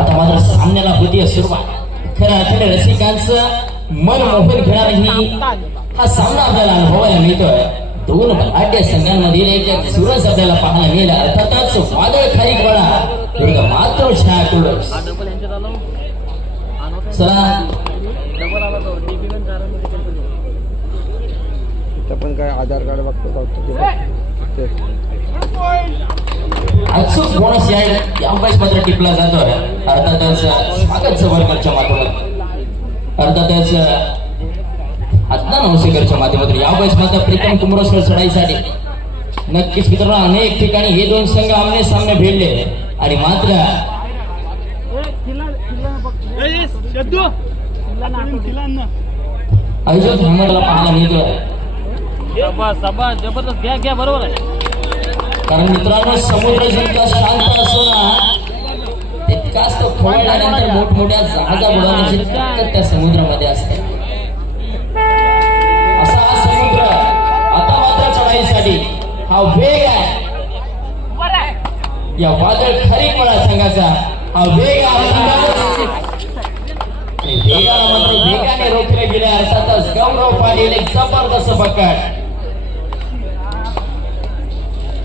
आता मात्र सामन्याला होती सुरुवात. खरं अर्थाने रसिकांचं मन मोहन घेणारा ही हा सामना आपल्याला अनुभवायला मिळतोय. दोन बलाढ्य संघांमधील एक सुरस आपल्याला पाहायला मिळेल. अर्थातच वादळ खाली पडा. एक मात्र छाया तुळस चला. पण काय आधार कार्ड बघतो ते अचूक बोनस या या पत्र टिपला जातोय अर्थातच स्वागत सवरकरच्या माध्यमातून. अर्थातच अज्ञान औसेकरच्या माध्यमातून. या मात्र प्रीतम कुमरोस्कर चढाईसाठी नक्कीच मित्रांनो अनेक ठिकाणी हे दोन संघ आमने सामने भिडले. आणि मात्र अयोध्या हॅमरला पाहायला मिळतोय. जबरदस्त घ्या घ्या बरोबर आहे. कारण मित्रांनो समुद्र जितका शांत असो ना तितकाच तो खवळल्यानंतर मोठमोठ्या जहाजा बुडवण्याची ताकद त्या समुद्रामध्ये असते. असा हा समुद्र आता मात्र चढाईसाठी हा वेग आहे. या वादळ खरी मला सांगायचा हा वेग आहे. वेगाला मात्र वेगाने रोखले गेले अर्थातच गौरव पाटील एक जबरदस्त पकड.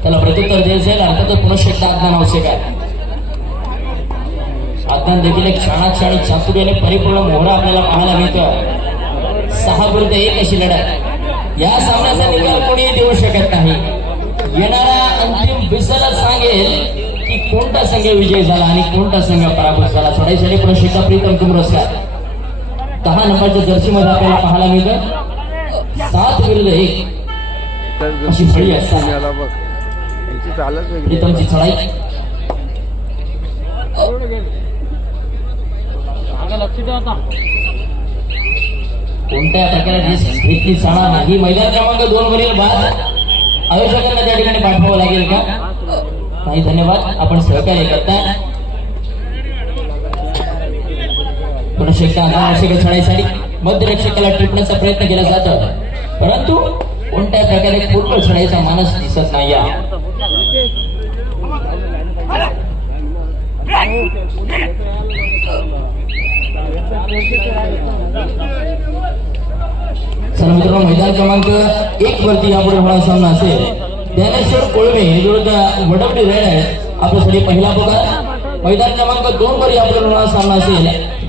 त्याला प्रत्युत्तर द्यायचं आहे अर्थातच पुनश्च एकदा अज्ञान आवश्यक आहे आज्ञान देखील एक क्षणाक्षणी चातुर्याने परिपूर्ण मोहरा आपल्याला पाहायला मिळतो सहा विरुद्ध एक अशी लढाई या सामन्याचा निकाल कोणी देऊ शकत नाही. येणारा अंतिम विसरत सांगेल की कोणता संघ विजय झाला आणि कोणता संघ पराभूत झाला. सोडाईसाठी पुन्हा शिका प्रीतम कुमरोस्कार दहा नंबरच्या जर्सी मध्ये आपल्याला पाहायला मिळतं. सात विरुद्ध एक. अशी फळी असताना. चालच प्रीतमची चढाई. कोणत्या प्रकारे घेतली जाणार नाही? मैदान क्रमांक दोन वरील बाद. आयोजकांना त्या ठिकाणी पाठवावं लागेल का? नाही धन्यवाद. आपण सहकार्य करता एकदा अनावश्यक छाडीसाठी मध्यरक्षकाला टिपण्याचा प्रयत्न केला जातो परंतु कोणत्या प्रकारे पूर्ण छाडीचा मानस दिसत नाही मैदान क्रमांक एक वरती होणार सामना ज्ञानेश्वर कोळमे विरुद्ध वडवडी रेड आहे आपल्यासाठी पहिला पुकार. मैदान क्रमांक दोन वर यापुढे सामना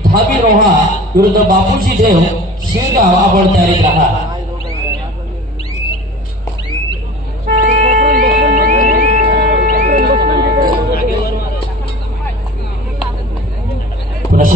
धाबी रोहा विरुद्ध बापूजी देव शिरगाव आपण तयारीत राहा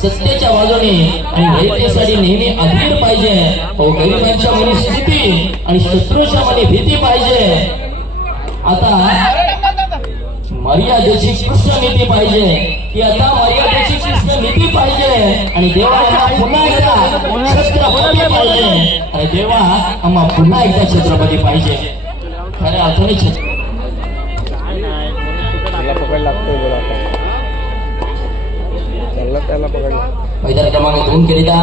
सत्याच्या बाजूने आणि वैद्यसाठी नेहमी अधीर पाहिजे. अहो गरिबांच्या मनी स्थिती आणि शत्रूच्या मनी भीती पाहिजे. आता मर्यादेची कृष्ण नीती पाहिजे. की आता मर्यादेची कृष्ण नीती पाहिजे. आणि देवा पुन्हा एकदा छत्रपती पाहिजे. आणि देवा आम्हा पुन्हा एकदा छत्रपती पाहिजे. खऱ्या अर्थाने छत्र नाही त्याला पकडला मैदान क्रमांक दोन करिता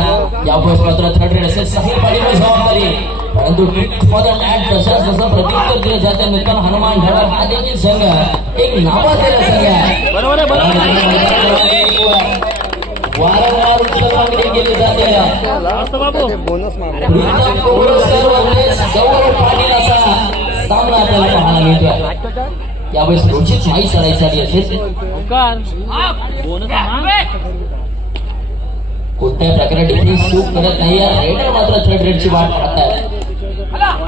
यावेळेस मात्र थर्ड रेड असेल साहिल पाटील जबाबदारी परंतु मदर ऍट जसं जसं प्रत्युत्तर दिलं जातं नूतन हनुमान ढळा हा देखील संघ एक नावाजलेला संघ आहे बरोबर आहे बरोबर वारंवार उत्तरमागणी केली जाते बोनस गौरव पाटील असा सामना आपल्याला पाहायला मिळतोय यावेळेस रोचित माई चढाईसाठी असेल बोनस कोणत्याही प्रकारे डिफेन्स चूक करत नाही रेडर मात्र थर्ड रेडची वाट पाहत आहे. हा हो.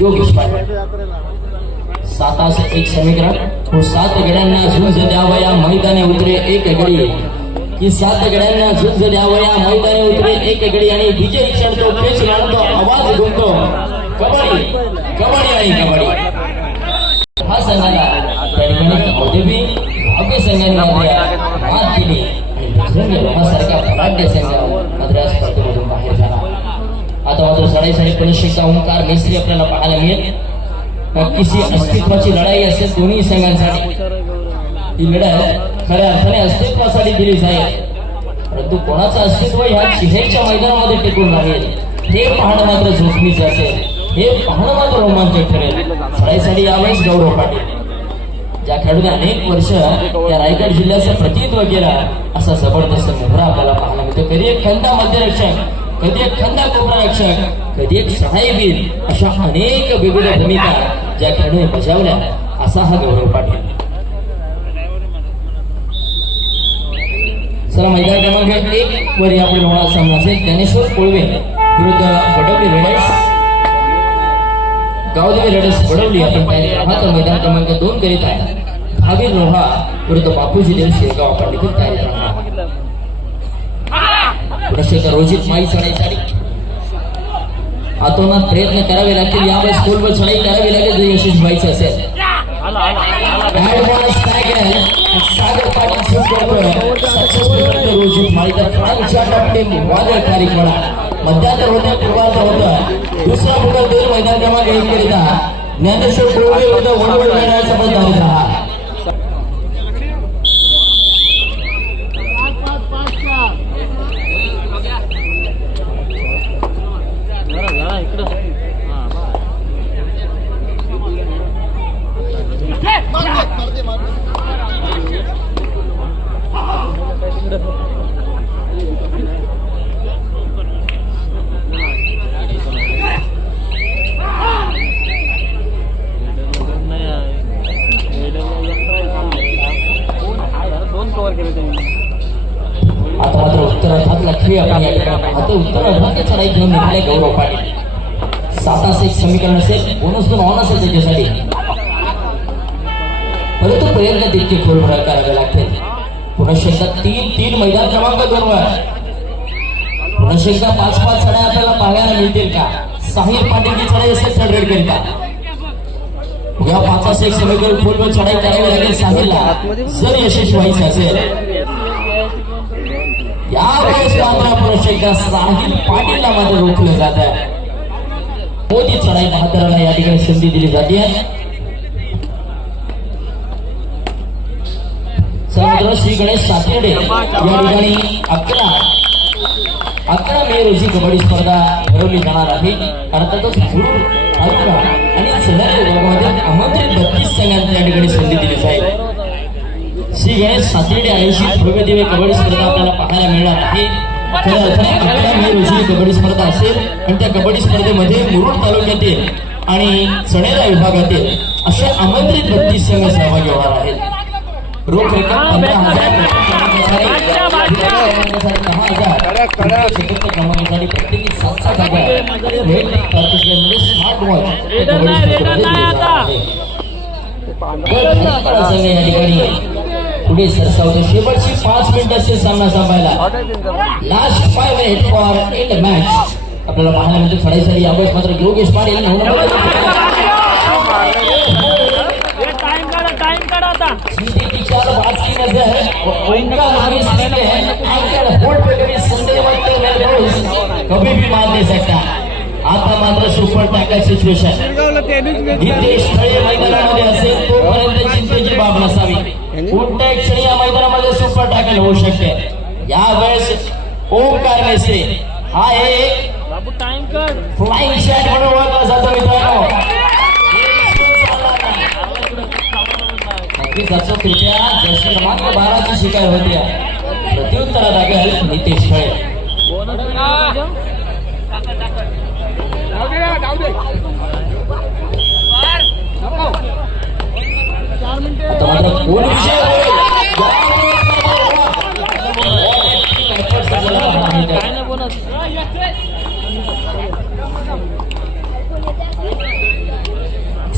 योगेश पाटील. सातास एक समीकरण तो सात गड्यांना झुंज द्यावं या मैदानी उतरे एक गडी. की सात या मैदानी उतरे एक गडी आणि विजय क्षण तो खेच तो आवाज़ घुमतो कबड्डी कबड्डी आणि कबड्डी. हा संघाला ठिकाणी औद्योगिक भाग्य संघाने मात्र मात केली भिजवून लोहासारख्या फलाढ्य संघ मात्र या स्पर्धेमधून बाहेर झाला. आता मात्र साडेसाडे परीक्षेचा ओंकार मेसरी आपल्याला पाहायला मिळेल. नक्कीची अस्तित्वाची लढाई असेल दोन्ही संघांसाठी. ही लढाई खऱ्या अर्थाने अस्तित्वासाठी दिली जाईल. परंतु कोणाचं अस्तित्व ह्या चिहेच्या मैदानामध्ये टिकून राहील? हे पाहणं मात्र जोखमीचं असेल. हे पाहणं मात्र रोमांचक ठरेल. सडाईसाठी यावेळेस गौरव पाटील. ज्या खेळाडूने अनेक वर्ष या रायगड जिल्ह्याचं प्रतिनिधित्व केलं असा जबरदस्त मोहरा आपल्याला पाहायला मिळतो. कधी एक खंदा मध्यरक्षक कधी एक खंदा कोपरा रक्षक कधी एक सहायवीर अशा अनेक विविध भूमिका ज्या खेळाडूने बजावल्या असा हा गौरव पाटील. चला मैदान क्रमांक एक वर आपले लोहा सामना असेल. ज्ञानेश्वर कोळवे विरुद्ध वडवली रेडर्स गावदेवी रेडर्स वडवली आपण पाहिले तर मैदान क्रमांक दोन करीत आहे. भावी लोहा विरुद्ध बापूजी देव शेगाव आपण देखील तयारी करणार पुरस्कार रोजित माई चढाईसाठी आतोनात प्रयत्न करावे लागतील. यावेळेस खोलवर चढाई करावी लागेल जर यशस्वी व्हायचं असेल. सागर पाटील शूट करतोय सक्सेसफुल मध्यांतर पूर्वार्ध होतं. दुसरा फुटबॉल दोन मैदान क्रमांक एक करिता ज्ञानेश्वर कोळवे विरुद्ध वडवड लढायचा पण धारित राहा जरा जरा इकडं हा बा. नाही आहे. दोन कव्हर केले त्यांनी आता मात्र उत्तरार्धातला खेळ आपण या ठिकाणी पाहतो उत्तरार्धात चढाई घेऊन निघाले गौरव पाटील. सातास एक समीकरण असेल बोनस पण ऑन असेल त्याच्यासाठी. परंतु प्रयत्न तितके खोल भरा करावे लागतील. पुन्हा तीन तीन मैदान क्रमांक दोन वर. पुन्हा पाच पाच चढ्या आपल्याला पाहायला मिळतील का? साहिर पाटीलची चढाई असेल थर्ड रेड करिता या पाचास एक समीकरण खोलवर चढाई करावी लागेल साहिरला जर यशस्वी व्हायचं असेल. यावेळेस मात्र पुरुष एकदा मोदी चढाई बहादराला या ठिकाणी संधी दिली श्री गणेश सातेडे या ठिकाणी अकरा अकरा मे रोजी कबड्डी स्पर्धा भरवली जाणार आहे अर्थातच तालुका आणि आमंत्रित बत्तीस संघांना या ठिकाणी संधी श्री गणेश सातर्डे आयोजित भव्य दिव्य कबड्डी स्पर्धा आपल्याला पाहायला मिळणार आहे. खऱ्या अर्थाने अकरा मे रोजी कबड्डी स्पर्धा असेल आणि त्या कबड्डी स्पर्धेमध्ये मुरुड तालुक्यातील आणि चढेला विभागातील असे आमंत्रित बत्तीस संघ सहभागी होणार आहेत. रोख रक्कम पंधरा हजार प्रत्येकी सात सात हजार रेड पार्टिसिपेंटमध्ये पुढे सरसावतो शेवटची पाच मिनिटाचे सामना संपायला. Last five eight four and match आपल्याला पाहायला मिळतो फडायसाठी यावेळेस मात्र योगेश पाटील कभी भी मार नहीं सकता. आता मात्र सुपर टाका सिच्युएशन नितेश फळे मैदानामध्ये असेल तोपर्यंत चिंतेची बाब नसावी. कुठल्या क्षणी या सुपर टाकेल होऊ शकते या वेळेस ओमकार हा एक फ्लाइंग शॉट म्हणून ओळखला जातो शिकार होती प्रत्युत्तरा लागेल नितेश फळे विजय काय होईल? नाही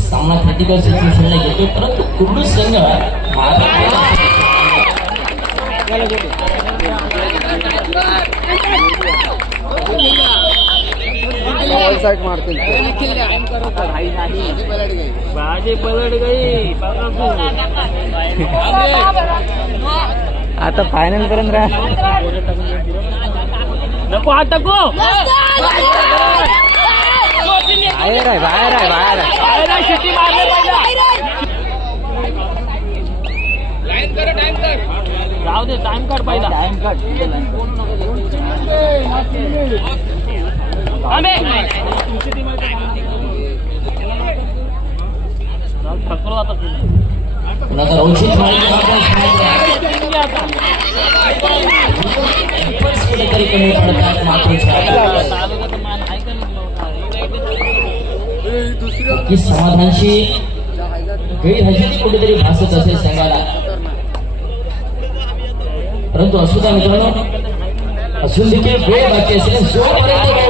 सामना क्रिटिकल सिच्युएशनला येतो परंतु कुर्डू संघ मारतील. ते. भाजी पलट गई आता फायनल पर्यंत राह. नको हात टाकू. बाहेर आहे बाहेर आहे बाहेर आहे. शिट्टी मारले पाहिजे. जाऊ दे टाइम काढ पहिला. टाइम काढ. परंतु असुदा मित्रों असुदी के वेळ बाकी जो जोपर्यंत